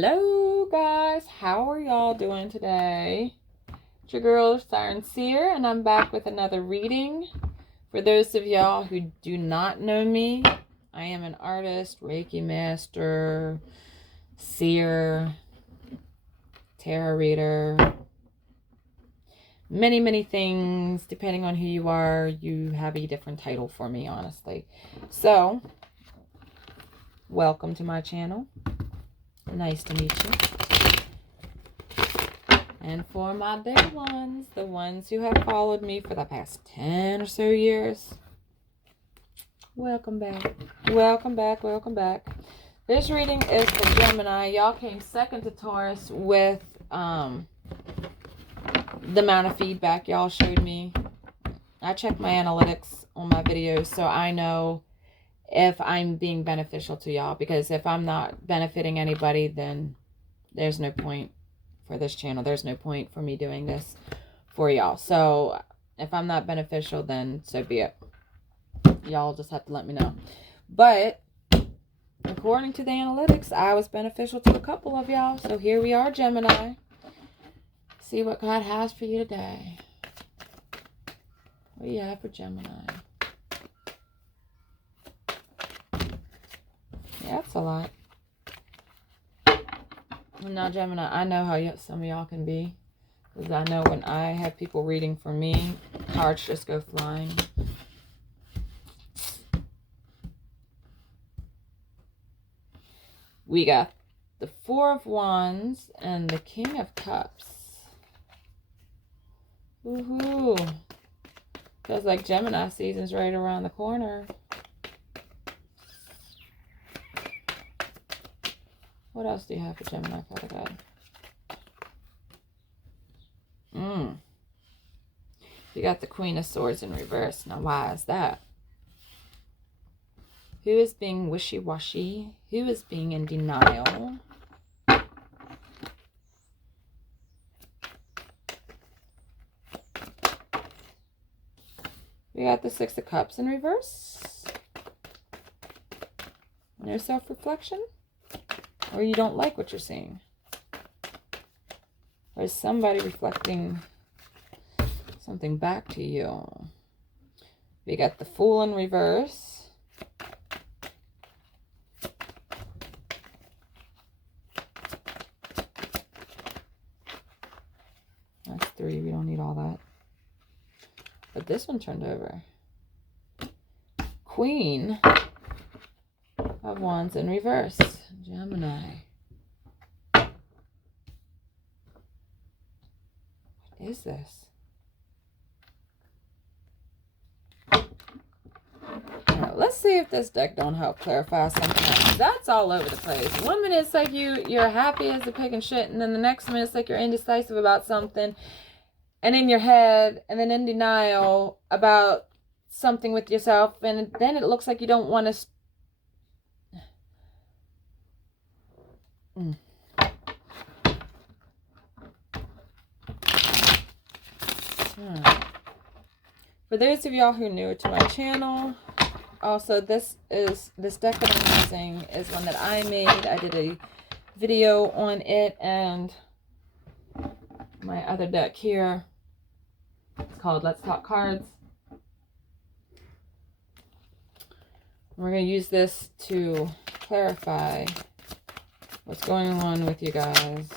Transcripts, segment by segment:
Hello guys, how are y'all doing today? It's your girl Siren Seer, and I'm back with another reading. For those of y'all who do not know me, I am an artist, Reiki master, seer, tarot reader, many things. Depending on who you are, you have a different title for me, honestly. So, welcome to my channel. Nice to meet you. And for my big ones, the ones who have followed me for the past 10 or so years, welcome back. Welcome back, welcome back. This reading is for Gemini. Y'all came second to Taurus with the amount of feedback y'all showed me. I check my analytics on my videos so I know if I'm being beneficial to y'all, because if I'm not benefiting anybody, then there's no point for this channel. There's no point for me doing this for y'all. So if I'm not beneficial, then so be it. Y'all just have to let me know. But according to the analytics, I was beneficial to a couple of y'all. So here we are, Gemini. See what God has for you today. What do you have for Gemini? Yeah, that's a lot. Now, Gemini, I know how some of y'all can be. Because I know when I have people reading for me, cards just go flying. We got the Four of Wands and the King of Cups. Woohoo! Feels like Gemini season's right around the corner. What else do you have for Gemini, Father God? You got the Queen of Swords in reverse. Now, why is that? Who is being wishy-washy? Who is being in denial? We got the Six of Cups in reverse. No self-reflection? Or you don't like what you're seeing? Or is somebody reflecting something back to you? We got the Fool in reverse. That's 3. We don't need all that. But this one turned over. Queen of Wands in reverse. Gemini. What is this? Right, let's see if this deck don't help clarify something else. That's all over the place. One minute it's like you're happy as a pig and shit, and then the next minute it's like you're indecisive about something, and in your head, and then in denial about something with yourself, and then it looks like you don't want to. For those of y'all who are new to my channel, also this deck that I'm using is one that I made. I did a video on it, and my other deck here, it's called Let's Talk Cards. We're going to use this to clarify what's going on with you guys.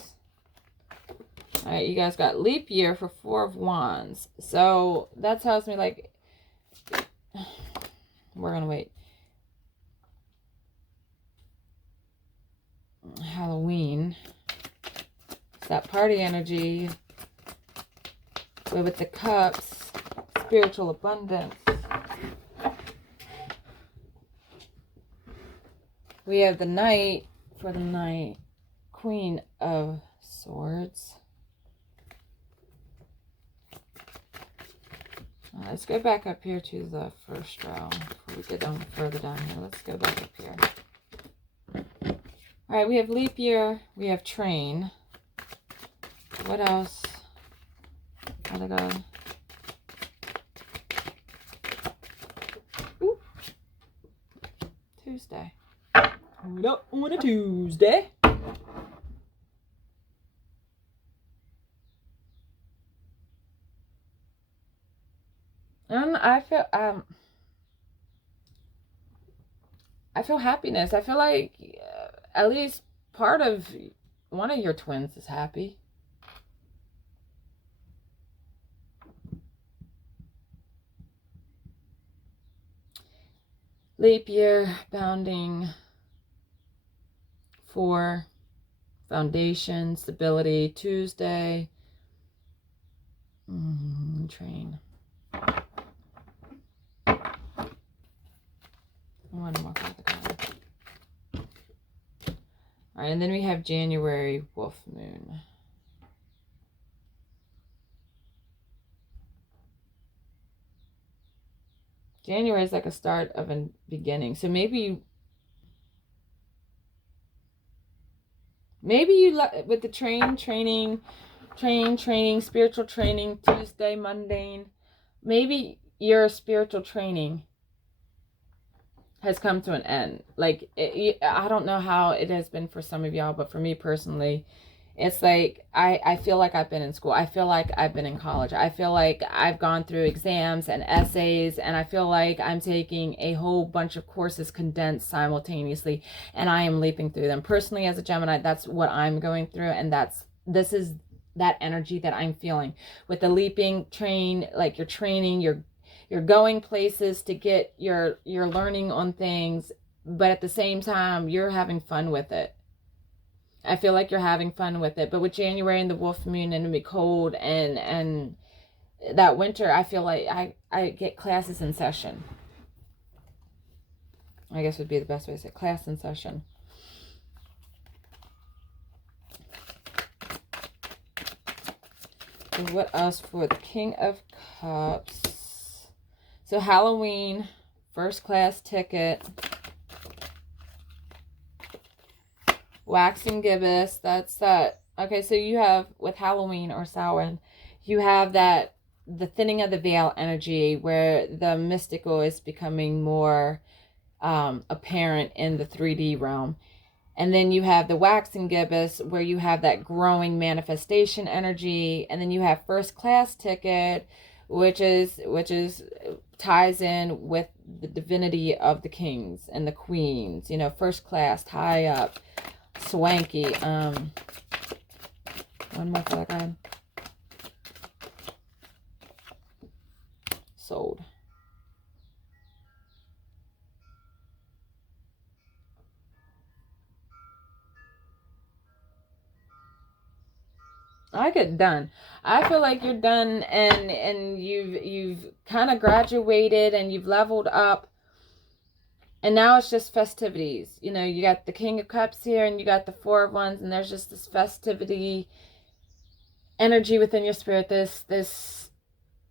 All right, you guys got leap year for Four of Wands. So that tells me, like, we're going to wait. Halloween. It's that party energy. But with the cups, spiritual abundance. We have the Knight for the night. Queen of Swords. Let's go back up here to the first row before we get on further down here. Let's go back up here. All right, we have leap year. We have train. What else? Other God. Ooh. Tuesday. What up on a Tuesday? I feel happiness. I feel like at least part of one of your twins is happy. Leap year, bounding for foundation, stability, Tuesday. Train. One more for the card. All right, and then we have January, Wolf Moon. January is like a start of a beginning. So maybe you with the training, spiritual training, Tuesday, mundane. Maybe your spiritual training has come to an end. Like, I don't know how it has been for some of y'all, but for me personally, it's like I feel like I've been in school. I feel like I've been in college. I feel like I've gone through exams and essays, and I feel like I'm taking a whole bunch of courses condensed simultaneously, and I am leaping through them. Personally, as a Gemini, that's what I'm going through, and this is that energy that I'm feeling with the leaping train. Like, you're training, you're going places to get you're learning on things, but at the same time you're having fun with it. I feel like you're having fun with it. But with January and the Wolf Moon, and it'll be cold, and that winter, I feel like I get classes in session. I guess would be the best way to say class in session. And what else for the King of Cups? So Halloween, first class ticket. Waxing gibbous, that's that. Okay, so you have, with Halloween or Samhain, you have that, the thinning of the veil energy, where the mystical is becoming more apparent in the 3D realm. And then you have the waxing gibbous, where you have that growing manifestation energy. And then you have first class ticket, which ties in with the divinity of the kings and the queens. You know, first class, high up, swanky. One more for that guy. Sold. I get done. I feel like you're done, and you've kind of graduated, and you've leveled up, and now it's just festivities. You know, you got the King of Cups here, and you got the Four of Wands, and there's just this festivity energy within your spirit, this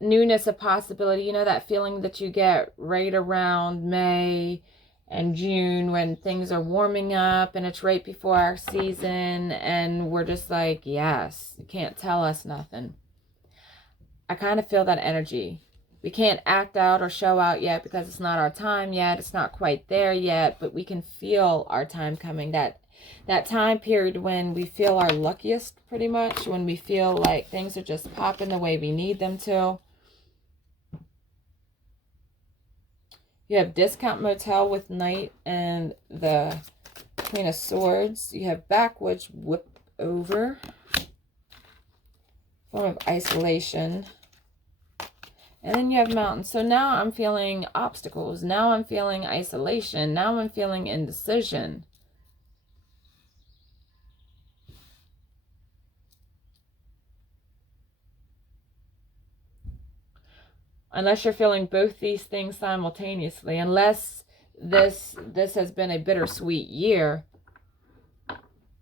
newness of possibility. You know, that feeling that you get right around May and June, when things are warming up and it's right before our season, and we're just like, yes, you can't tell us nothing. I kind of feel that energy. We can't act out or show out yet because it's not our time yet. It's not quite there yet, but we can feel our time coming. That time period when we feel our luckiest, pretty much, when we feel like things are just popping the way we need them to. You have Discount Motel with Knight and the Queen of Swords. You have Backwoods Whip Over, form of isolation. And then you have Mountain. So now I'm feeling obstacles. Now I'm feeling isolation. Now I'm feeling indecision. Unless you're feeling both these things simultaneously, unless this has been a bittersweet year,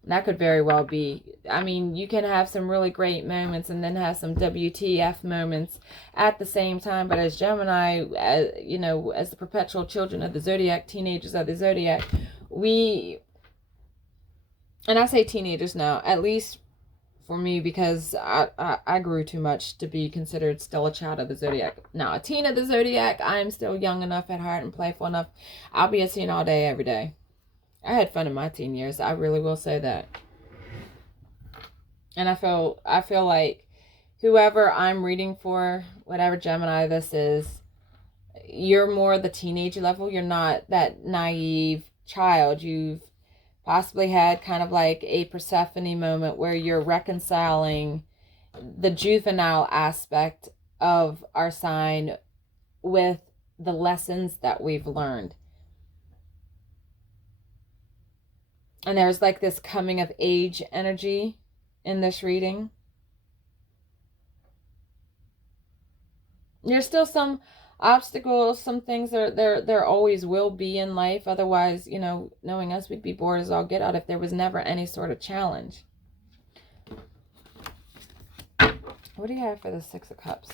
that could very well be. I mean, you can have some really great moments and then have some WTF moments at the same time. But as Gemini, you know, as the perpetual children of the zodiac, teenagers of the zodiac, and I say teenagers now, at least for me, because I grew too much to be considered still a child of the zodiac. Now, a teen of the zodiac, I'm still young enough at heart and playful enough. I'll be a teen all day, every day. I had fun in my teen years. I really will say that. And I feel like whoever I'm reading for, whatever Gemini this is, you're more the teenage level. You're not that naive child. You've possibly had kind of like a Persephone moment where you're reconciling the juvenile aspect of our sign with the lessons that we've learned. And there's like this coming of age energy in this reading. There's still some obstacles, some things there always will be in life. Otherwise, you know, knowing us, we'd be bored as all get out if there was never any sort of challenge. What do you have for the Six of Cups?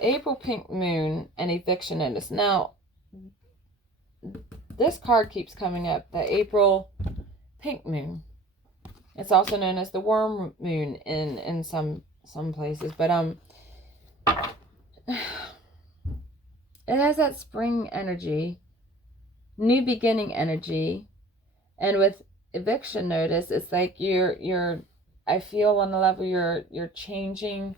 April pink moon and eviction notice. Now, this card keeps coming up, the April pink moon. It's also known as the worm moon in some places, but it has that spring energy, new beginning energy, and with eviction notice, it's like you're I feel on the level you're changing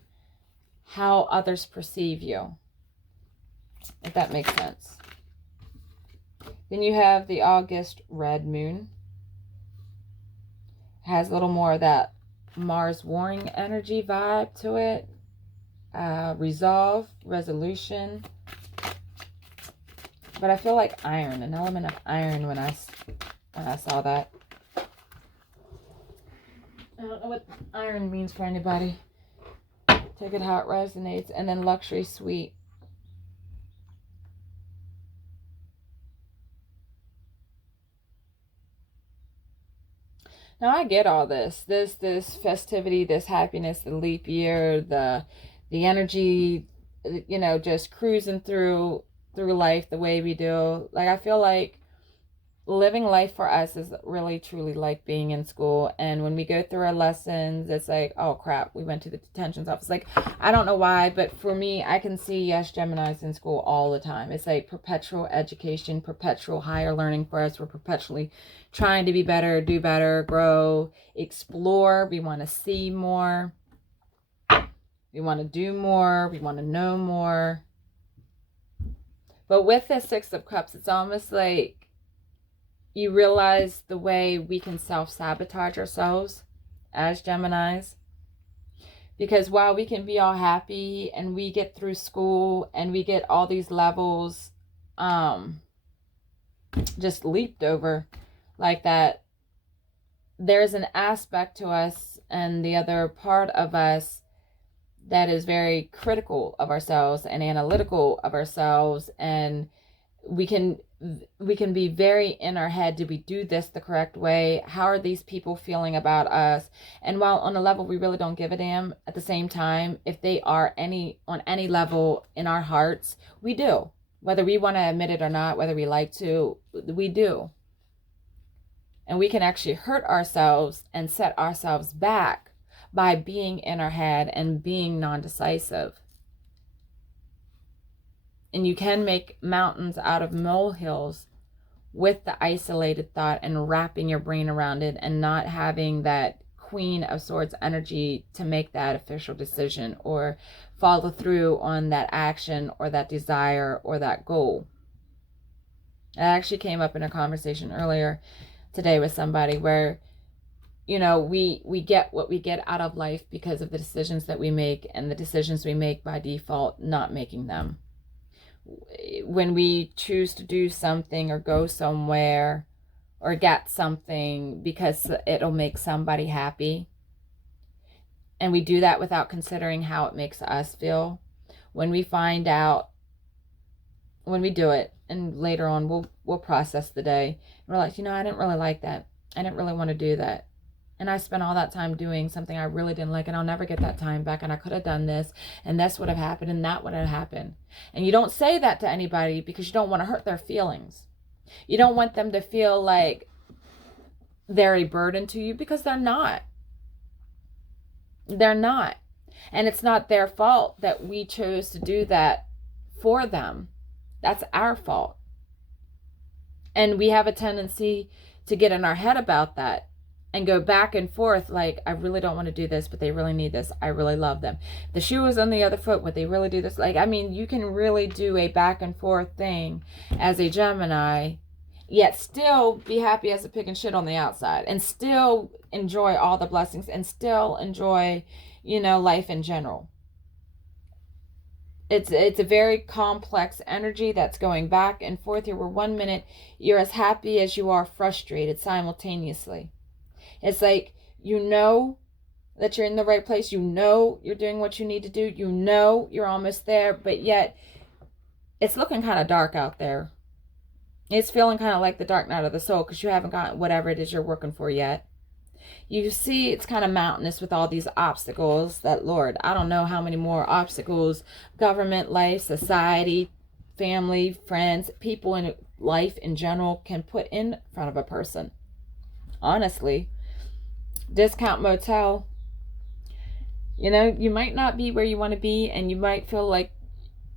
how others perceive you, if that makes sense. Then you have the August red moon. It has a little more of that Mars warring energy vibe to it. Resolve, resolution. But I feel like iron, an element of iron when I saw that. I don't know what iron means for anybody. Take it how it resonates. And then luxury suite. Now I get all this festivity, this happiness, the leap year, the energy, you know, just cruising through life the way we do. Like, I feel like living life for us is really truly like being in school. And when we go through our lessons, it's like, oh crap, we went to the detention office. Like, I don't know why, but for me, I can see, yes, Gemini's in school all the time. It's like perpetual education, perpetual higher learning for us. We're perpetually trying to be better, do better, grow, explore. We want to see more. We want to do more. We want to know more. But with the Six of Cups, it's almost like you realize the way we can self-sabotage ourselves as Geminis. Because while we can be all happy and we get through school and we get all these levels just leaped over like that, there's an aspect to us and the other part of us that is very critical of ourselves and analytical of ourselves, and we can be very in our head. Did we do this the correct way? How are these people feeling about us? And while on a level we really don't give a damn, at the same time, if they are on any level in our hearts, we do. Whether we want to admit it or not, whether we like to, we do. And we can actually hurt ourselves and set ourselves back by being in our head and being non-decisive. And you can make mountains out of molehills with the isolated thought and wrapping your brain around it and not having that Queen of Swords energy to make that official decision or follow through on that action or that desire or that goal. It actually came up in a conversation earlier today with somebody where, you know, we get what we get out of life because of the decisions that we make, and the decisions we make by default, not making them. When we choose to do something or go somewhere or get something because it'll make somebody happy, and we do that without considering how it makes us feel, when we find out, when we do it, and later on we'll process the day, and we're like, you know, I didn't really like that. I didn't really want to do that. And I spent all that time doing something I really didn't like, and I'll never get that time back, and I could have done this, and this would have happened, and that would have happened. And you don't say that to anybody because you don't want to hurt their feelings. You don't want them to feel like they're a burden to you, because they're not. They're not. And it's not their fault that we chose to do that for them. That's our fault. And we have a tendency to get in our head about that. and go back and forth like, I really don't want to do this, but they really need this. I really love them. The shoe is on the other foot. Would they really do this? Like, I mean, you can really do a back and forth thing as a Gemini, yet still be happy as a pig and shit on the outside, and still enjoy all the blessings, and still enjoy, you know, life in general. It's a very complex energy that's going back and forth here, where 1 minute you're as happy as you are frustrated simultaneously. It's like, you know that you're in the right place. You know you're doing what you need to do. You know you're almost there, but yet it's looking kind of dark out there. It's feeling kind of like the dark night of the soul, because you haven't got whatever it is you're working for yet. You see, it's kind of mountainous with all these obstacles that, Lord, I don't know how many more obstacles government, life, society, family, friends, people in life in general can put in front of a person. Honestly. Discount motel, you know, you might not be where you want to be, and you might feel like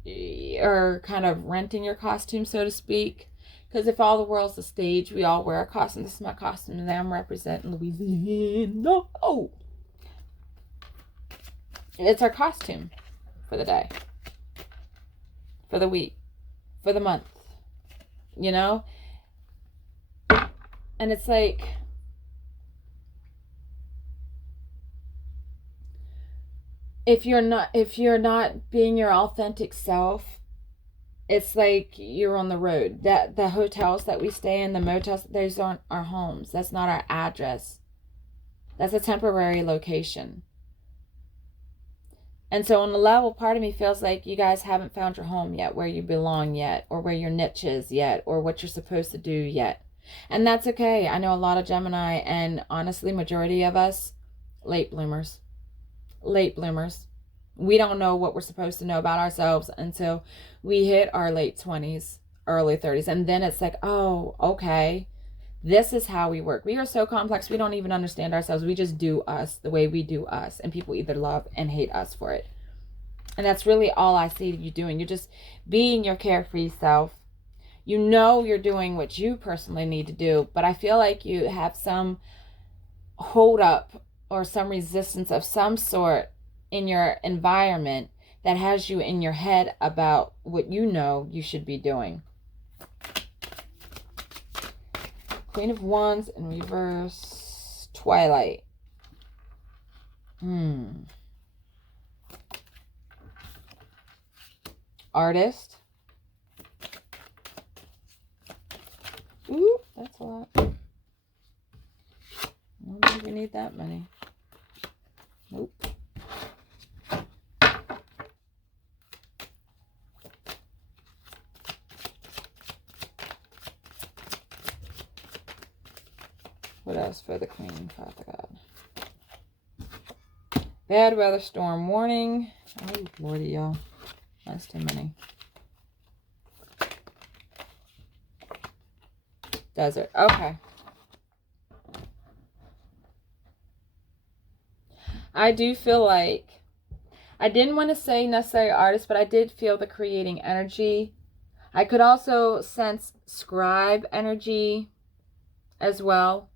you're kind of renting your costume, so to speak, because if all the world's a stage, we all wear a costume. This is my costume today. I'm representing Louisiana. Oh, it's our costume for the day, for the week, for the month, you know. And it's like, if you're not being your authentic self, it's like you're on the road. That the hotels that we stay in, the motels, those aren't our homes. That's not our address. That's a temporary location. And so on the level, part of me feels like you guys haven't found your home yet, where you belong yet, or where your niche is yet, or what you're supposed to do yet. And that's okay. I know a lot of Gemini, and honestly, majority of us, late bloomers. Late bloomers. We don't know what we're supposed to know about ourselves until we hit our late 20s, early 30s. And then it's like, oh, okay, this is how we work. We are so complex, we don't even understand ourselves. We just do us the way we do us. And people either love and hate us for it. And that's really all I see you doing. You're just being your carefree self. You know you're doing what you personally need to do. But I feel like you have some hold up or some resistance of some sort in your environment that has you in your head about what you know you should be doing. Queen of Wands in reverse, Twilight. Artist. Ooh, that's a lot. I don't think we need that many. Nope. What else for the Queen, Father God? Bad weather, storm warning. Oh, Lordy, y'all. That's too many. Desert. Okay. I do feel like, I didn't want to say necessarily artist, but I did feel the creating energy. I could also sense scribe energy as well.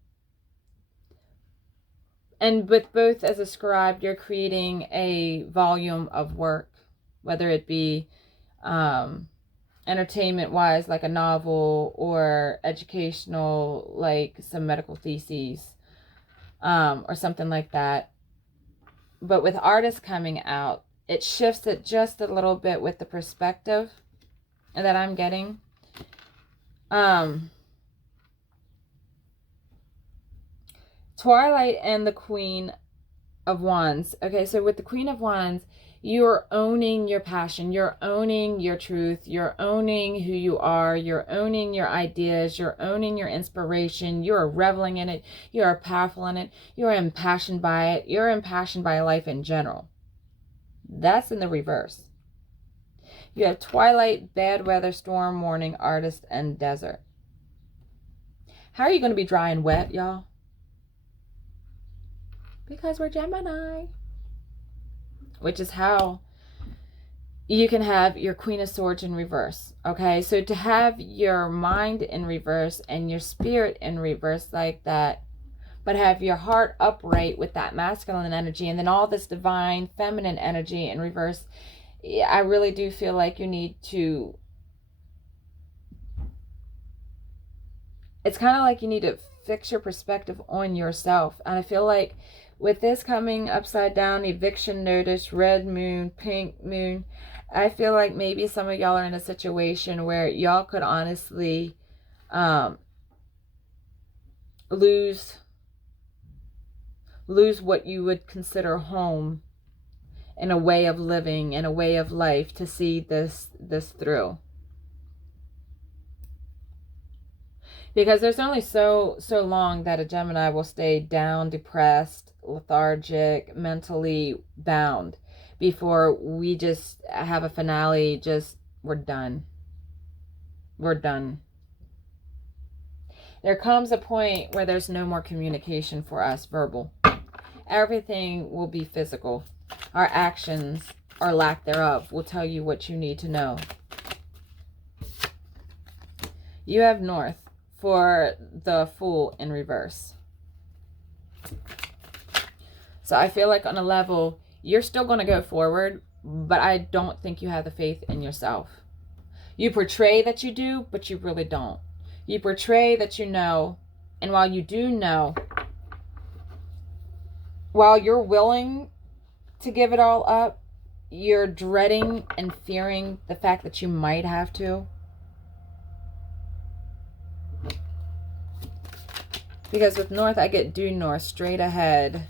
And with both as a scribe, you're creating a volume of work, whether it be entertainment-wise, like a novel, or educational, like some medical theses, or something like that. But with artists coming out, it shifts it just a little bit with the perspective that I'm getting. Twilight and the Queen of Wands. Okay, so with the Queen of Wands, you're owning your passion. You're owning your truth. You're owning who you are. You're owning your ideas. You're owning your inspiration. You're reveling in it. You are powerful in it. You're impassioned by it. You're impassioned by life in general. That's in the reverse. You have Twilight, bad weather, storm warning, artist, and desert. How are you going to be dry and wet, y'all? Because we're Gemini. Which is how you can have your Queen of Swords in reverse. Okay, so to have your mind in reverse and your spirit in reverse like that, but have your heart upright with that masculine energy, and then all this divine feminine energy in reverse. I really do feel like you need to, it's kind of like you need to fix your perspective on yourself. And I feel like with this coming upside down, eviction notice, red moon, pink moon, I feel like maybe some of y'all are in a situation where y'all could honestly lose what you would consider home, in a way of living, in a way of life, to see this through. Because there's only so long that a Gemini will stay down, depressed, lethargic, mentally bound, before we just have a finale. Just, we're done. We're done. There comes a point where there's no more communication for us, verbal. Everything will be physical. Our actions, or lack thereof, will tell you what you need to know. You have North for the Fool in reverse. So I feel like on a level, you're still going to go forward, but I don't think you have the faith in yourself. You portray that you do, but you really don't. You portray that you know, and while you do know, while you're willing to give it all up, you're dreading and fearing the fact that you might have to. Because with North, I get due north, straight ahead.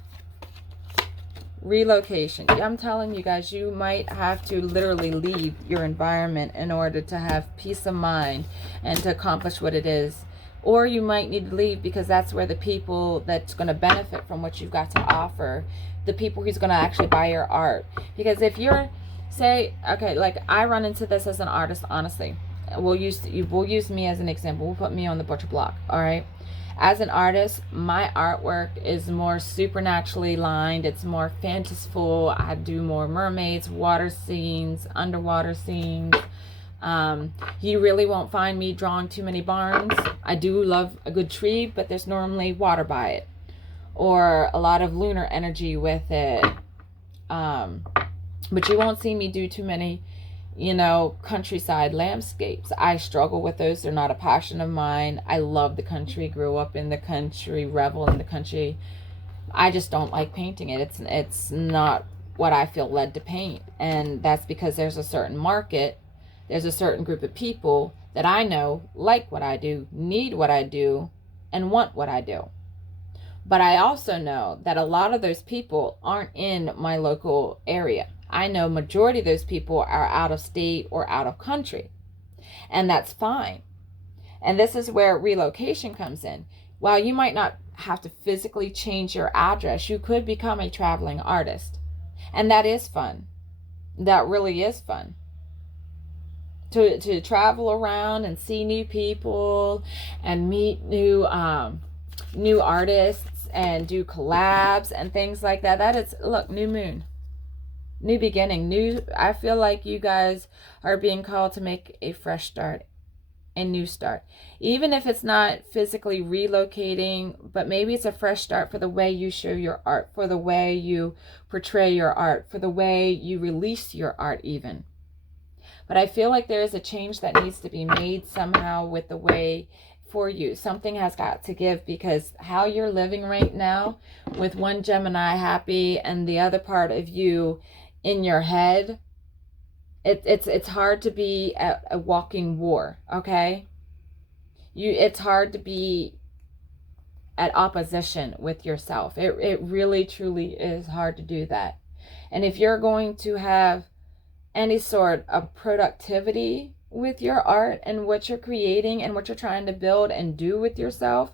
Relocation. I'm telling you guys, you might have to literally leave your environment in order to have peace of mind and to accomplish what it is. Or you might need to leave because that's where the people that's going to benefit from what you've got to offer, the people who's going to actually buy your art. Because if you're, say, okay, like I run into this as an artist, honestly. We'll use me as an example. We'll put me on the butcher block, all right? As an artist, my artwork is more supernaturally lined. It's more fanciful. I do more mermaids, water scenes, underwater scenes. You really won't find me drawing too many barns. I do love a good tree, but there's normally water by it, or a lot of lunar energy with it. But you won't see me do too many, countryside landscapes. I struggle with those. They're not a passion of mine. I love the country, grew up in the country, revel in the country. I just don't like painting it. It's not what I feel led to paint. And that's because there's a certain market, there's a certain group of people that I know like what I do, need what I do, and want what I do. But I also know that a lot of those people aren't in my local area. I know majority of those people are out of state or out of country. And that's fine. And this is where relocation comes in. While you might not have to physically change your address, you could become a traveling artist. And that is fun. That really is fun. To travel around and see new people and meet new artists and do collabs and things like that. That is, look, new moon. New beginning, I feel like you guys are being called to make a fresh start, a new start. Even if it's not physically relocating, but maybe it's a fresh start for the way you show your art, for the way you portray your art, for the way you release your art even. But I feel like there is a change that needs to be made somehow with the way for you. Something has got to give, because how you're living right now with one Gemini happy and the other part of you in your head, it's hard to be a walking war, okay? It's hard to be at opposition with yourself. It really truly is hard to do that. And if you're going to have any sort of productivity with your art and what you're creating and what you're trying to build and do with yourself,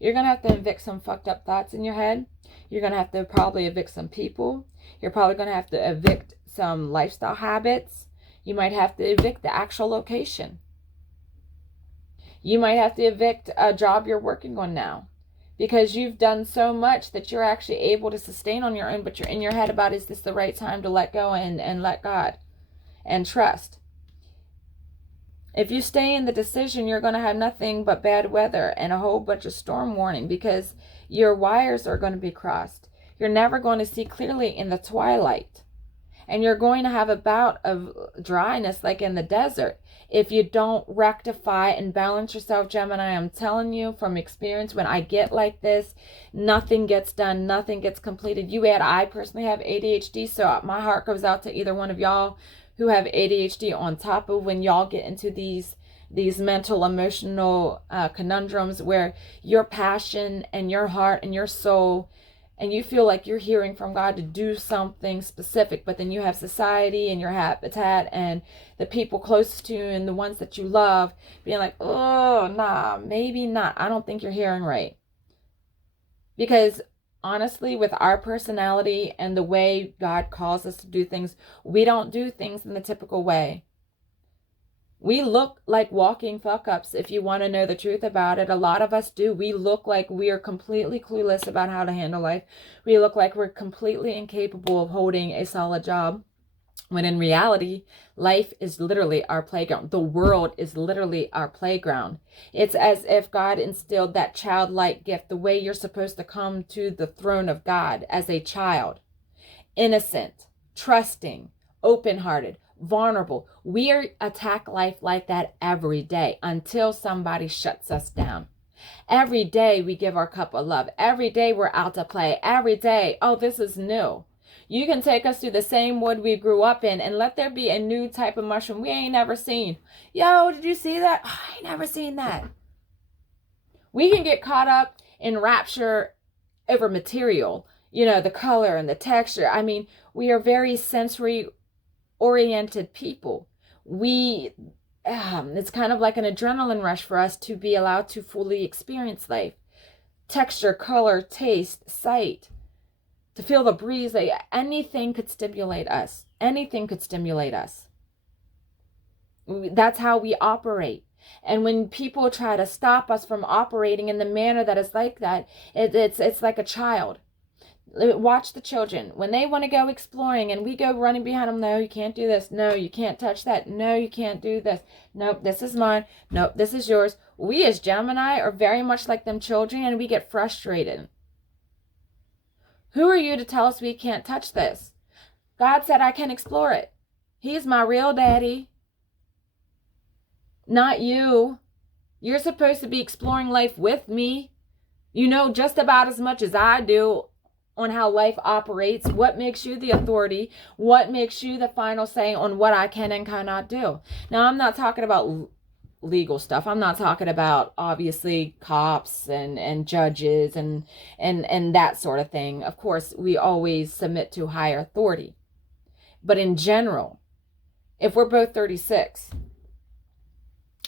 you're going to have to evict some fucked up thoughts in your head. You're going to have to probably evict some people. You're probably going to have to evict some lifestyle habits. You might have to evict the actual location. You might have to evict a job you're working on now, because you've done so much that you're actually able to sustain on your own, but you're in your head about, is this the right time to let go and let God and trust? If you stay in the decision, you're going to have nothing but bad weather and a whole bunch of storm warning, because your wires are going to be crossed. You're never going to see clearly in the twilight. And you're going to have a bout of dryness like in the desert if you don't rectify and balance yourself, Gemini. I'm telling you from experience, when I get like this, nothing gets done, nothing gets completed. I personally have ADHD, so my heart goes out to either one of y'all who have ADHD, on top of when y'all get into these mental, emotional conundrums where your passion and your heart and your soul, and you feel like you're hearing from God to do something specific, but then you have society and your habitat and the people close to you and the ones that you love being like, oh, nah, maybe not. I don't think you're hearing right. Because honestly, with our personality and the way God calls us to do things, we don't do things in the typical way. We look like walking fuck-ups, if you want to know the truth about it. A lot of us do. We look like we are completely clueless about how to handle life. We look like we're completely incapable of holding a solid job, when in reality, life is literally our playground. The world is literally our playground. It's as if God instilled that childlike gift, the way you're supposed to come to the throne of God as a child. Innocent, trusting, open-hearted, vulnerable. We attack life like that every day until somebody shuts us down. Every day we give our cup of love. Every day we're out to play. Every day, oh, this is new. You can take us through the same wood we grew up in and let there be a new type of mushroom we ain't never seen. Yo, did you see that? Oh, I ain't never seen that. We can get caught up in rapture over material, the color and the texture. I mean, we are very sensory oriented people. It's kind of like an adrenaline rush for us to be allowed to fully experience life. Texture, color, taste, sight, to feel the breeze. Like anything could stimulate us. Anything could stimulate us. That's how we operate. And when people try to stop us from operating in the manner that is like that, it's like a child. Watch the children. When they want to go exploring and we go running behind them, no, you can't do this. No, you can't touch that. No, you can't do this. Nope, this is mine. Nope, this is yours. We as Gemini are very much like them children, and we get frustrated. Who are you to tell us we can't touch this? God said I can explore it. He's my real daddy, not you. You're supposed to be exploring life with me. You know just about as much as I do on how life operates, what makes you the authority, what makes you the final say on what I can and cannot do. Now, I'm not talking about legal stuff. I'm not talking about, obviously, cops and judges and that sort of thing. Of course, we always submit to higher authority. But in general, if we're both 36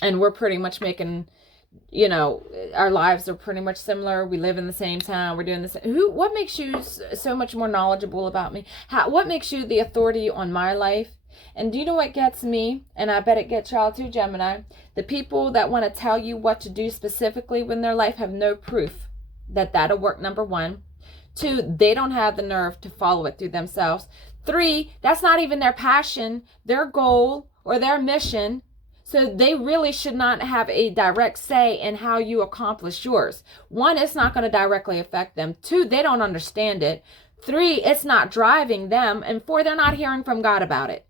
and we're pretty much making, our lives are pretty much similar. We live in the same town. We're doing this. What makes you so much more knowledgeable about me? What makes you the authority on my life? And do you know what gets me? And I bet it gets y'all too, Gemini. The people that want to tell you what to do specifically with their life have no proof that that'll work, number one. 2, they don't have the nerve to follow it through themselves. 3, that's not even their passion, their goal, or their mission. So they really should not have a direct say in how you accomplish yours. 1, it's not going to directly affect them. 2, they don't understand it. 3, it's not driving them. And 4, they're not hearing from God about it.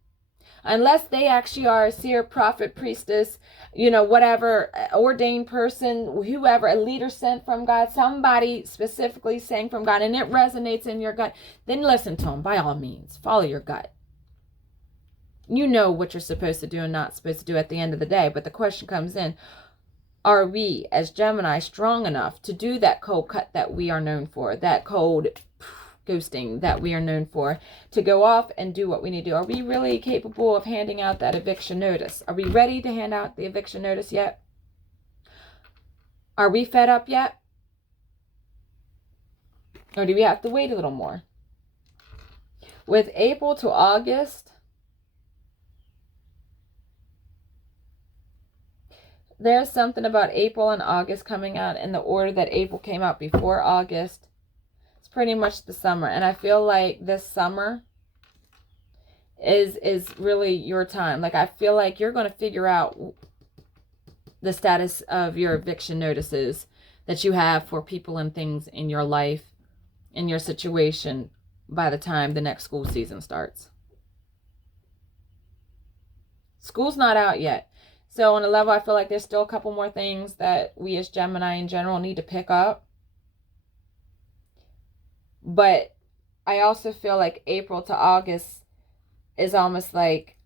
Unless they actually are a seer, prophet, priestess, whatever, ordained person, whoever, a leader sent from God, somebody specifically saying from God, and it resonates in your gut, then listen to them by all means. Follow your gut. You know what you're supposed to do and not supposed to do at the end of the day. But the question comes in, are we as Gemini strong enough to do that cold cut that we are known for, that cold ghosting that we are known for, to go off and do what we need to do? Are we really capable of handing out that eviction notice? Are we ready to hand out the eviction notice yet? Are we fed up yet? Or do we have to wait a little more? With April to August, there's something about April and August coming out in the order that April came out before August. It's pretty much the summer. And I feel like this summer is really your time. Like, I feel like you're going to figure out the status of your eviction notices that you have for people and things in your life, in your situation, by the time the next school season starts. School's not out yet. So on a level, I feel like there's still a couple more things that we as Gemini in general need to pick up. But I also feel like April to August is almost like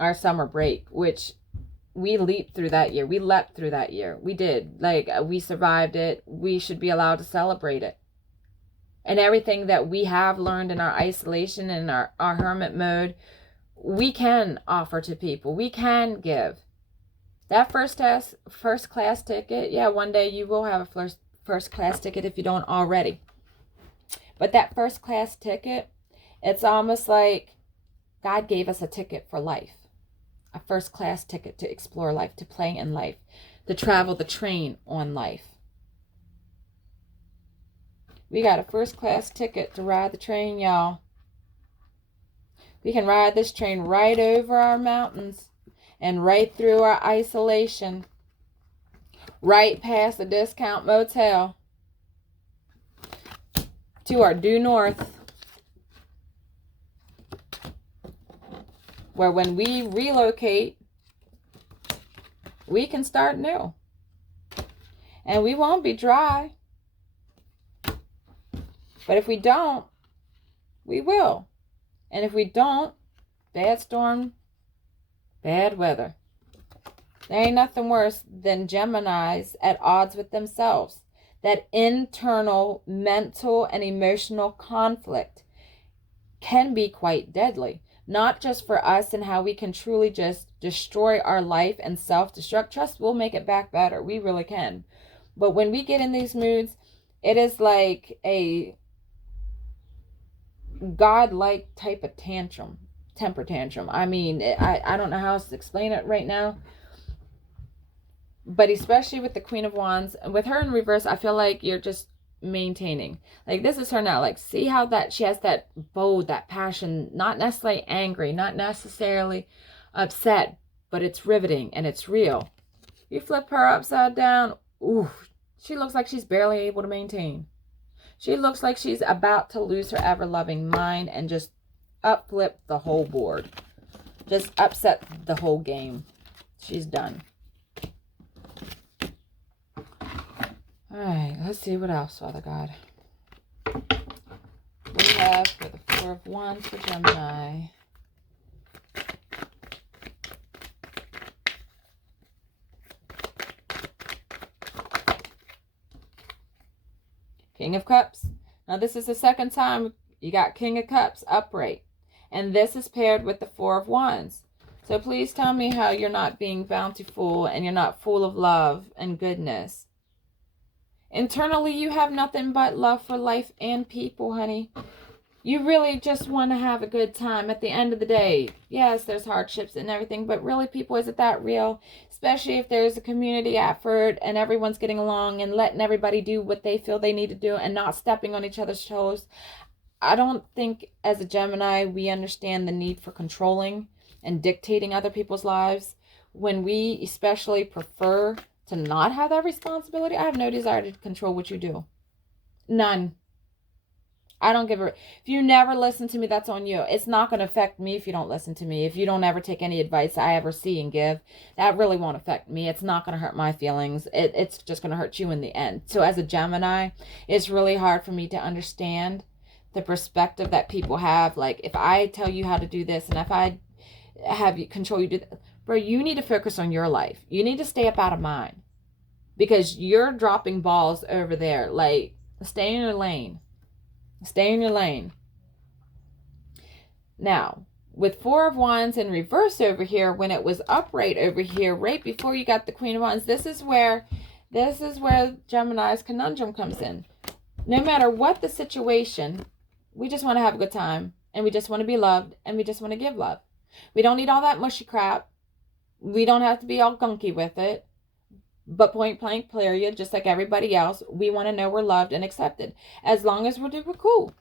our summer break, which we leaped through that year. We leapt through that year. We did. Like, we survived it. We should be allowed to celebrate it. And everything that we have learned in our isolation and our hermit mode, we can offer to people. We can give. That first class ticket, yeah, one day you will have a first class ticket if you don't already. But that first class ticket, it's almost like God gave us a ticket for life. A first class ticket to explore life, to play in life, to travel the train on life. We got a first class ticket to ride the train, y'all. We can ride this train right over our mountains and right through our isolation, right past the discount motel to our due north, where when we relocate, we can start new. And we won't be dry. But if we don't, we will. And if we don't, bad storm, bad weather. There ain't nothing worse than Geminis at odds with themselves. That internal mental and emotional conflict can be quite deadly. Not just for us and how we can truly just destroy our life and self-destruct. Trust, we'll make it back better. We really can. But when we get in these moods, it is like a God-like type of temper tantrum. I mean, I don't know how else to explain it right now. But especially with the Queen of Wands, with her in reverse, I feel like you're just maintaining. Like, this is her now. Like, see how that she has that bold, that passion, not necessarily angry, not necessarily upset, but it's riveting and it's real. You flip her upside down, ooh, she looks like she's barely able to maintain. She looks like she's about to lose her ever-loving mind and just upflip the whole board. Just upset the whole game. She's done. All right, let's see what else, Father God. We have for the Four of Wands for Gemini. King of Cups. Now, this is the second time you got King of Cups upright. And this is paired with the Four of Wands. So please tell me how you're not being bountiful and you're not full of love and goodness. Internally, you have nothing but love for life and people, honey. You really just want to have a good time at the end of the day. Yes, there's hardships and everything, but really, people, is it that real? Especially if there's a community effort and everyone's getting along and letting everybody do what they feel they need to do and not stepping on each other's toes. I don't think as a Gemini, we understand the need for controlling and dictating other people's lives. When we especially prefer to not have that responsibility, I have no desire to control what you do. None. I don't give a... If you never listen to me, that's on you. It's not going to affect me if you don't listen to me. If you don't ever take any advice I ever see and give, that really won't affect me. It's not going to hurt my feelings. It's just going to hurt you in the end. So as a Gemini, it's really hard for me to understand the perspective that people have. Like, if I tell you how to do this and if I have you control you do that, bro, you need to focus on your life. You need to stay up out of mine. Because you're dropping balls over there. Like, stay in your lane. Stay in your lane. Now, with Four of Wands in reverse over here, when it was upright over here, right before you got the Queen of Wands, this is where Gemini's conundrum comes in. No matter what the situation, we just want to have a good time. And we just want to be loved. And we just want to give love. We don't need all that mushy crap. We don't have to be all gunky with it. But point blank, period, just like everybody else, we want to know we're loved and accepted. As long as we're cool.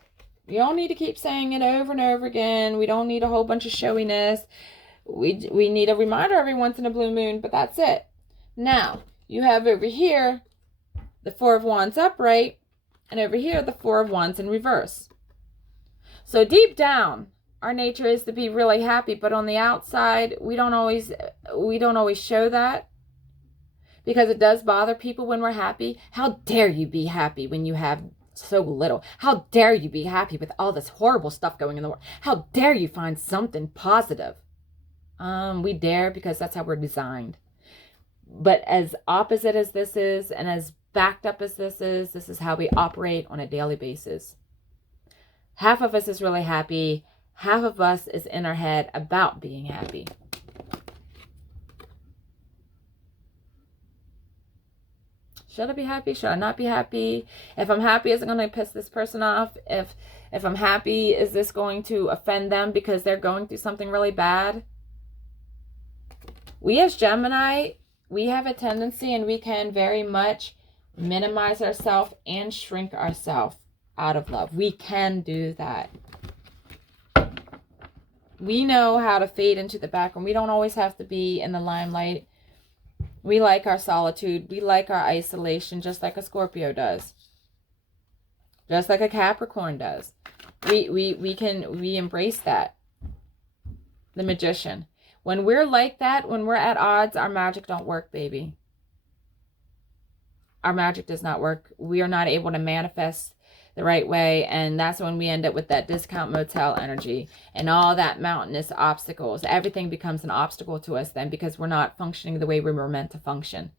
You don't need to keep saying it over and over again. We don't need a whole bunch of showiness. We need a reminder every once in a blue moon, but that's it. Now, you have over here the Four of Wands upright, and over here the Four of Wands in reverse. So deep down, our nature is to be really happy, but on the outside, we don't always show that, because it does bother people when we're happy. How dare you be happy when you have so little? How dare you be happy with all this horrible stuff going in the world? How dare you find something positive? We dare because that's how we're designed. But as opposite as this is, and as backed up as this is how we operate on a daily basis. Half of us is really happy. Half of us is in our head about being happy. Should I be happy? Should I not be happy? If I'm happy, is it going to piss this person off? If I'm happy, is this going to offend them because they're going through something really bad? We as Gemini, we have a tendency, and we can very much minimize ourselves and shrink ourselves out of love. We can do that. We know how to fade into the background. We don't always have to be in the limelight. We like our solitude. We like our isolation, just like a Scorpio does. Just like a Capricorn does. We embrace that. The Magician. When we're like that, when we're at odds, our magic don't work, baby. Our magic does not work. We are not able to manifest the right way, and that's when we end up with that discount motel energy and all that mountainous obstacles. Everything becomes an obstacle to us then, because we're not functioning the way we were meant to function.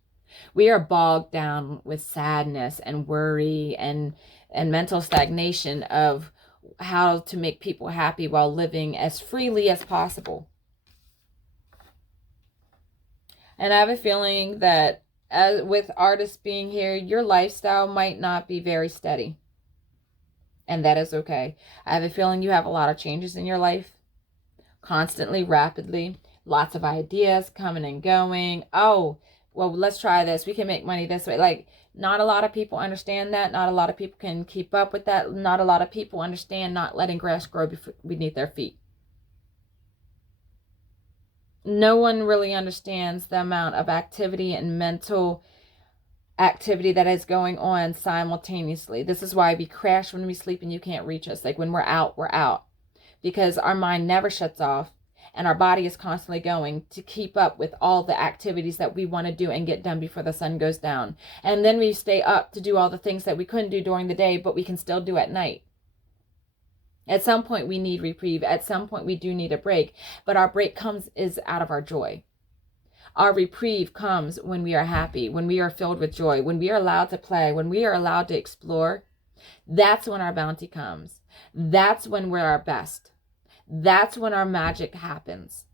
We are bogged down with sadness and worry and mental stagnation of how to make people happy while living as freely as possible. And I have a feeling that with artists being here, your lifestyle might not be very steady. And that is okay. I have a feeling you have a lot of changes in your life. Constantly, rapidly. Lots of ideas coming and going. Oh, well, let's try this. We can make money this way. Like, not a lot of people understand that. Not a lot of people can keep up with that. Not a lot of people understand not letting grass grow beneath their feet. No one really understands the amount of activity and mental activity that is going on simultaneously. This is why we crash when we sleep and you can't reach us. Like when we're out, because our mind never shuts off and our body is constantly going to keep up with all the activities that we want to do and get done before the sun goes down. And then we stay up to do all the things that we couldn't do during the day, but we can still do at night. At some point we need reprieve. At some point we do need a break, but our break is out of our joy. Our reprieve comes when we are happy, when we are filled with joy, when we are allowed to play, when we are allowed to explore. That's when our bounty comes. That's when we're our best. That's when our magic happens.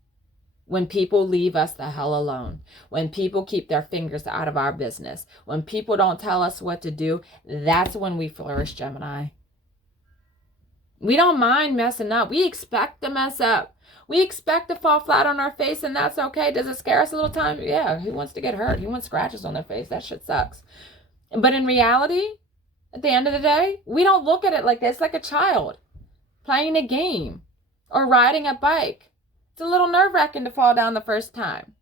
When people leave us the hell alone. When people keep their fingers out of our business. When people don't tell us what to do, that's when we flourish, Gemini. We don't mind messing up. We expect to mess up. We expect to fall flat on our face, and that's okay. Does it scare us a little time? Yeah, who wants to get hurt? Who wants scratches on their face? That shit sucks. But in reality, at the end of the day, we don't look at it like this. It's like a child playing a game or riding a bike. It's a little nerve-wracking to fall down the first time.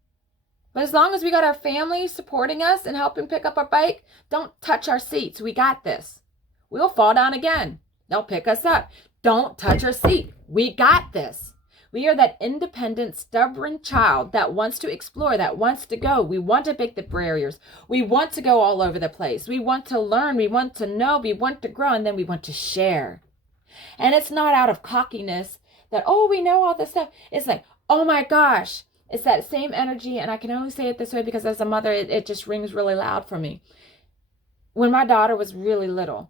But as long as we got our family supporting us and helping pick up our bike, don't touch our seats. We got this. We'll fall down again. They'll pick us up. Don't touch our seat. We got this. We are that independent, stubborn child that wants to explore, that wants to go. We want to break the barriers. We want to go all over the place. We want to learn. We want to know. We want to grow. And then we want to share. And it's not out of cockiness that, oh, we know all this stuff. It's like, oh my gosh. It's that same energy. And I can only say it this way because as a mother, it just rings really loud for me. When my daughter was really little,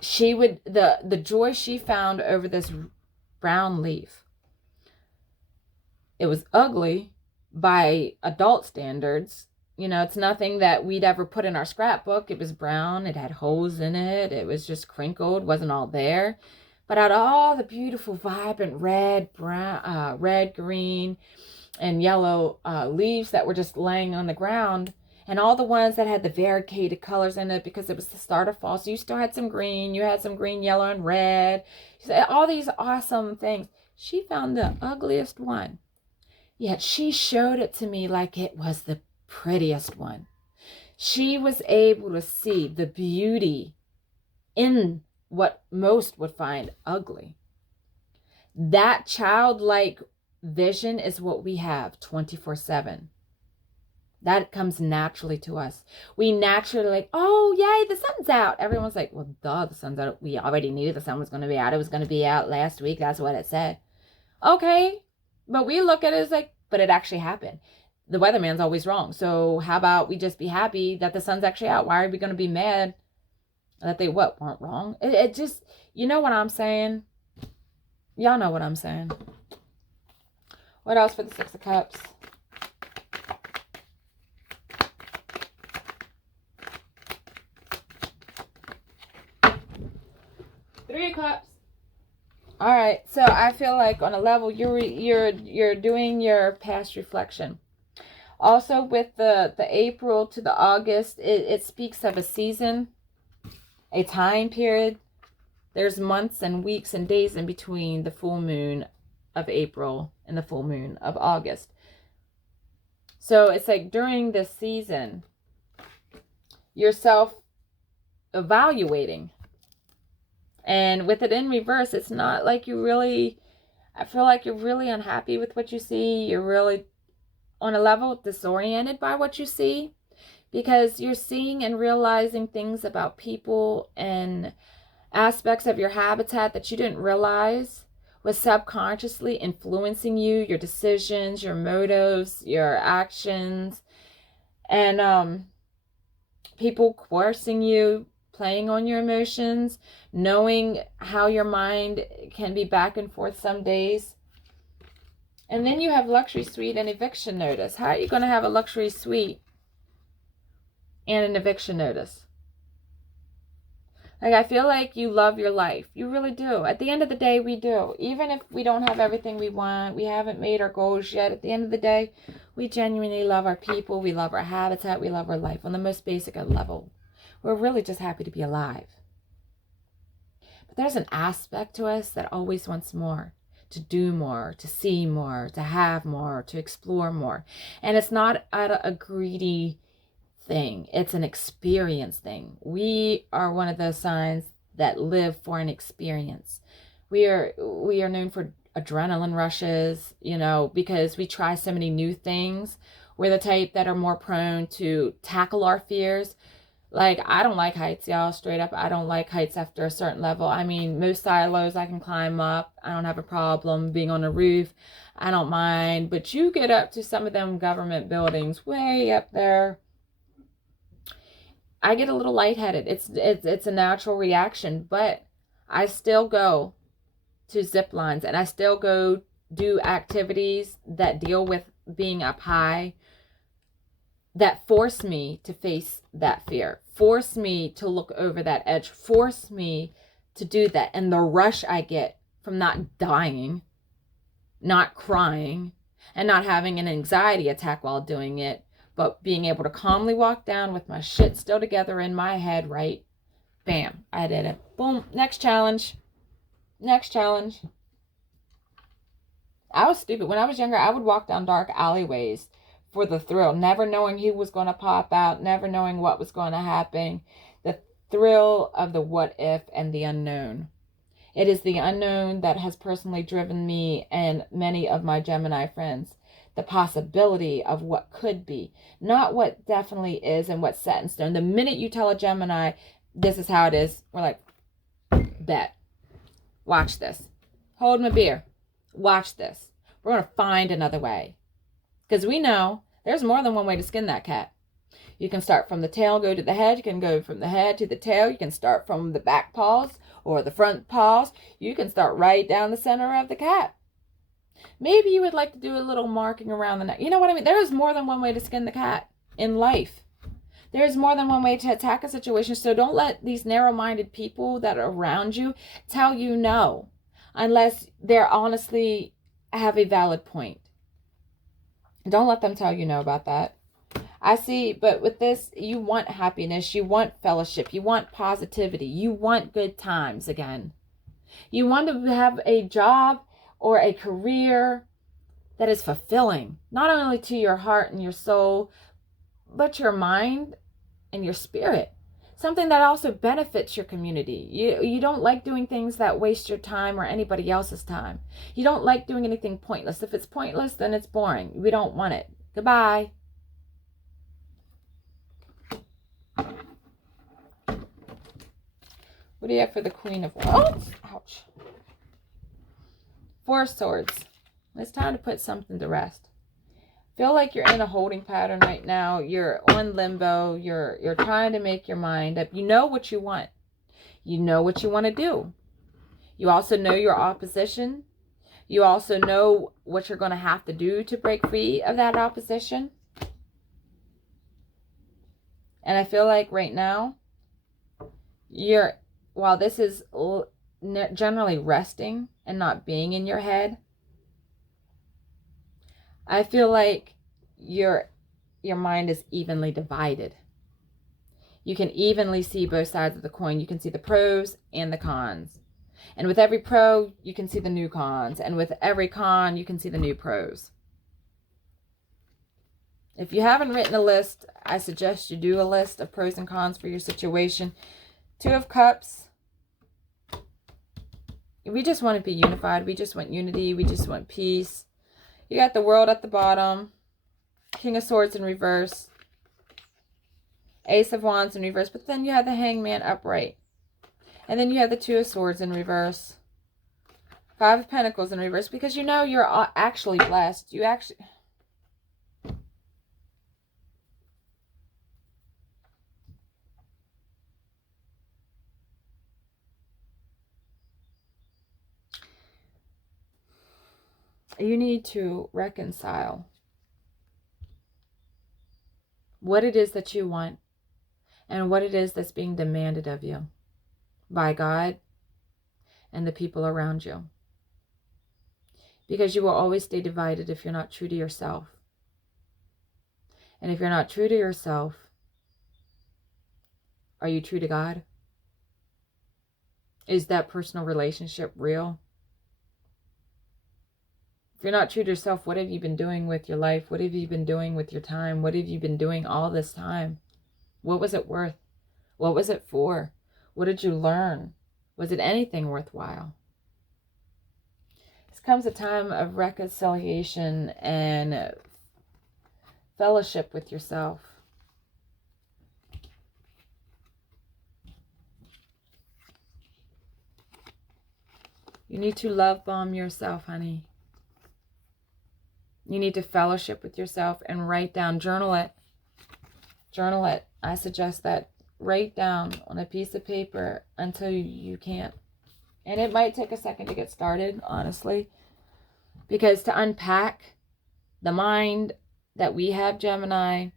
she would, the joy she found over this brown leaf. It was ugly by adult standards. You know, it's nothing that we'd ever put in our scrapbook. It was brown. It had holes in it. It was just crinkled. Wasn't all there. But out of all the beautiful, vibrant red, brown, red, green, and yellow leaves that were just laying on the ground, and all the ones that had the variegated colors in it because it was the start of fall. So you still had some green. You had some green, yellow, and red. All these awesome things. She found the ugliest one. Yet she showed it to me like it was the prettiest one. She was able to see the beauty in what most would find ugly. That childlike vision is what we have 24/7. That comes naturally to us. We naturally like, oh, yay, the sun's out. Everyone's like, well, duh, the sun's out. We already knew the sun was going to be out. It was going to be out last week. That's what it said. Okay. But we look at it as like, but it actually happened. The weatherman's always wrong. So how about we just be happy that the sun's actually out? Why are we going to be mad that they weren't wrong? It just, you know what I'm saying? Y'all know what I'm saying. What else for the Six of Cups? Three of Cups. All right, so I feel like on a level you're doing your past reflection. Also, with the April to the August, it speaks of a season, a time period. There's months and weeks and days in between the full moon of April and the full moon of August. So it's like during this season, you're self-evaluating. And with it in reverse, it's not like you really, I feel like you're really unhappy with what you see. You're really, on a level, disoriented by what you see. Because you're seeing and realizing things about people and aspects of your habitat that you didn't realize was subconsciously influencing you, your decisions, your motives, your actions. And people coercing you, playing on your emotions, knowing how your mind can be back and forth some days. And then you have luxury suite and eviction notice. How are you going to have a luxury suite and an eviction notice? Like, I feel like you love your life. You really do. At the end of the day, we do. Even if we don't have everything we want, we haven't made our goals yet, at the end of the day, we genuinely love our people, we love our habitat, we love our life on the most basic level. We're really just happy to be alive. But there's an aspect to us that always wants more, to do more, to see more, to have more, to explore more. And it's not a greedy thing. It's an experience thing. We are one of those signs that live for an experience. We are known for adrenaline rushes, you know, because we try so many new things. We're the type that are more prone to tackle our fears. Like, I don't like heights, y'all, straight up. I don't like heights after a certain level. I mean, most silos I can climb up. I don't have a problem being on a roof. I don't mind. But you get up to some of them government buildings way up there, I get a little lightheaded. It's a natural reaction, but I still go to zip lines and I still go do activities that deal with being up high, that force me to face that fear, force me to look over that edge, force me to do that. And the rush I get from not dying, not crying, and not having an anxiety attack while doing it, but being able to calmly walk down with my shit still together in my head, right? Bam, I did it. Boom, next challenge. Next challenge. I was stupid. When I was younger, I would walk down dark alleyways for the thrill, never knowing who was going to pop out, never knowing what was going to happen. The thrill of the what if and the unknown. It is the unknown that has personally driven me and many of my Gemini friends. The possibility of what could be, not what definitely is and what's set in stone. The minute you tell a Gemini, this is how it is, we're like, bet. Watch this. Hold my beer. Watch this. We're going to find another way. Because we know there's more than one way to skin that cat. You can start from the tail, go to the head. You can go from the head to the tail. You can start from the back paws or the front paws. You can start right down the center of the cat. Maybe you would like to do a little marking around the neck. You know what I mean? There is more than one way to skin the cat in life. There's more than one way to attack a situation. So don't let these narrow-minded people that are around you tell you no, unless they're honestly have a valid point. Don't let them tell you no about that. I see, but with this, you want happiness, you want fellowship, you want positivity, you want good times again. You want to have a job or a career that is fulfilling, not only to your heart and your soul, but your mind and your spirit. Something that also benefits your community. You don't like doing things that waste your time or anybody else's time. You don't like doing anything pointless. If it's pointless, then it's boring. We don't want it. Goodbye. What do you have for the Queen of Wands? Ouch. Four of Swords. It's time to put something to rest. Feel like you're in a holding pattern right now. You're on limbo. You're trying to make your mind up. You know what you want. You know what you want to do. You also know your opposition. You also know what you're going to have to do to break free of that opposition. And I feel like right now, while this is generally resting and not being in your head, I feel like your mind is evenly divided. You can evenly see both sides of the coin. You can see the pros and the cons. And with every pro, you can see the new cons. And with every con, you can see the new pros. If you haven't written a list, I suggest you do a list of pros and cons for your situation. Two of Cups. We just want to be unified. We just want unity. We just want peace. You got the World at the bottom. King of Swords in reverse. Ace of Wands in reverse. But then you have the Hangman upright. And then you have the Two of Swords in reverse. Five of Pentacles in reverse. Because you know you're actually blessed. You actually... You need to reconcile what it is that you want and what it is that's being demanded of you by God and the people around you. Because you will always stay divided if you're not true to yourself. And if you're not true to yourself, are you true to God? Is that personal relationship real? If you're not true to yourself, what have you been doing with your life? What have you been doing with your time? What have you been doing all this time? What was it worth? What was it for? What did you learn? Was it anything worthwhile? This comes a time of reconciliation and fellowship with yourself. You need to love bomb yourself, honey. You need to fellowship with yourself and write down, journal it. Journal it. I suggest that. Write down on a piece of paper until you can't. And it might take a second to get started, honestly. Because to unpack the mind that we have, Gemini,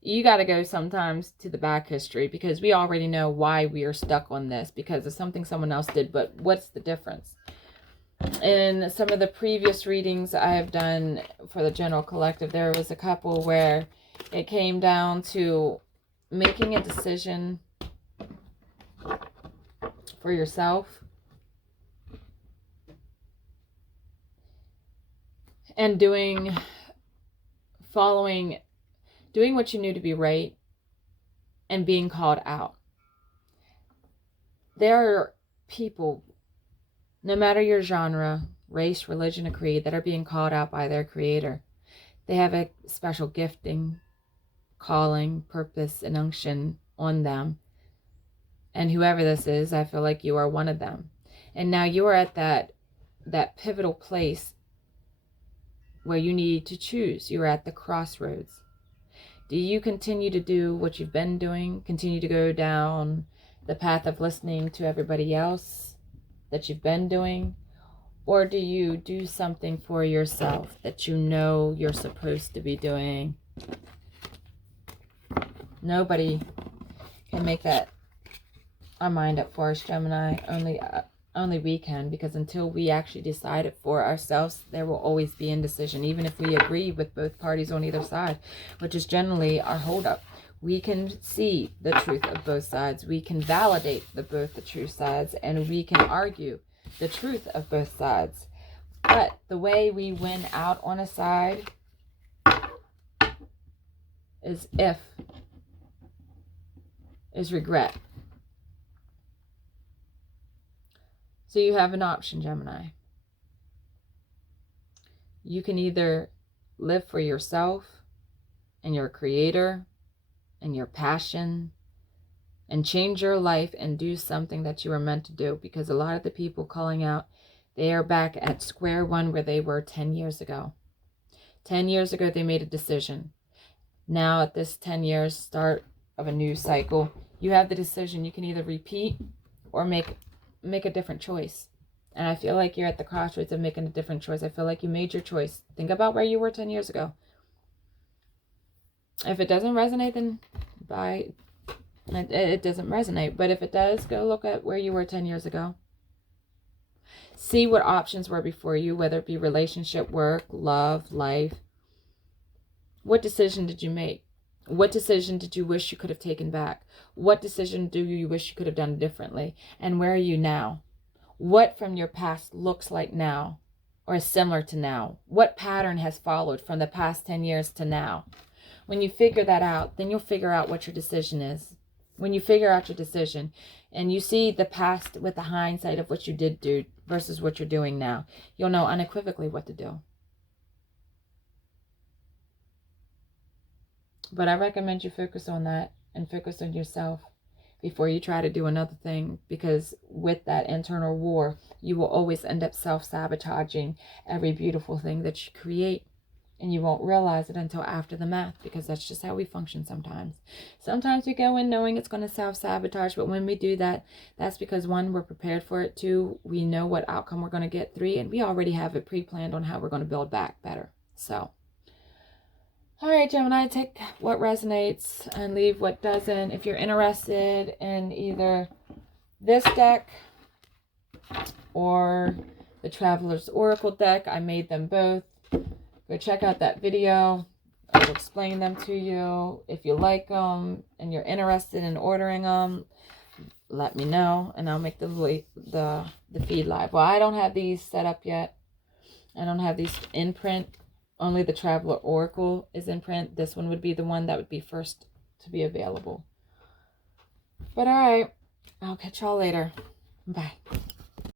you got to go sometimes to the back history. Because we already know why we are stuck on this. Because of something someone else did. But what's the difference? In some of the previous readings I have done for the general collective, there was a couple where it came down to making a decision for yourself and doing what you knew to be right and being called out. There are people, no matter your genre, race, religion, or creed, that are being called out by their creator. They have a special gifting, calling, purpose, and unction on them. And whoever this is, I feel like you are one of them. And now you are at that pivotal place where you need to choose. You're at the crossroads. Do you continue to do what you've been doing? Continue to go down the path of listening to everybody else that you've been doing? Or do you do something for yourself that you know you're supposed to be doing? Nobody can make our mind up for us, Gemini. Only we can, because until we actually decide it for ourselves, there will always be indecision, even if we agree with both parties on either side, which is generally our holdup. We can see the truth of both sides. We can validate both the true sides, and we can argue the truth of both sides. But the way we win out on a side is regret. So you have an option, Gemini. You can either live for yourself and your creator and your passion and change your life and do something that you were meant to do, because a lot of the people calling out, they are back at square one where they were 10 years ago. 10 years ago, they made a decision. Now at this 10 years start of a new cycle, you have the decision. You can either repeat or make a different choice. And I feel like you're at the crossroads of making a different choice. I feel like you made your choice. Think about where you were 10 years ago. If it doesn't resonate, then it doesn't resonate. But if it does, go look at where you were 10 years ago. See what options were before you, whether it be relationship, work, love, life. What decision did you make? What decision did you wish you could have taken back? What decision do you wish you could have done differently? And where are you now? What from your past looks like now or is similar to now? What pattern has followed from the past 10 years to now? When you figure that out, then you'll figure out what your decision is. When you figure out your decision and you see the past with the hindsight of what you did do versus what you're doing now, you'll know unequivocally what to do. But I recommend you focus on that and focus on yourself before you try to do another thing, because with that internal war, you will always end up self-sabotaging every beautiful thing that you create. And you won't realize it until after the math, because that's just how we function sometimes. Sometimes we go in knowing it's going to self-sabotage, but when we do that, that's because 1, we're prepared for it. 2, we know what outcome we're going to get. 3, and we already have it pre-planned on how we're going to build back better. So, all right, Gemini, take what resonates and leave what doesn't. If you're interested in either this deck or the Traveler's Oracle deck, I made them both. Go check out that video. I'll explain them to you. If you like them and you're interested in ordering them, let me know and I'll make the feed live. Well, I don't have these set up yet. I don't have these in print. Only the Traveler Oracle is in print. This one would be the one that would be first to be available. But all right, I'll catch y'all later. Bye.